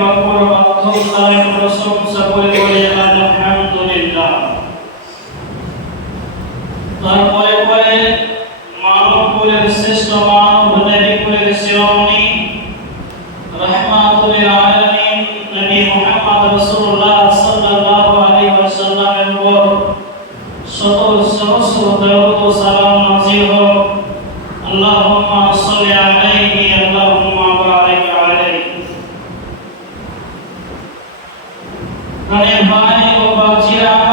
বাক্য মাধ্যম দ্বারা প্রশংসা করে বলে আলহামদুলিল্লাহ তারপরে পরে মানব কুলের শ্রেষ্ঠ মানব, নবী কুলের সহস্র দরুদ ও সালাম হোক। আল্লাহুম্মা प्रणय भाई और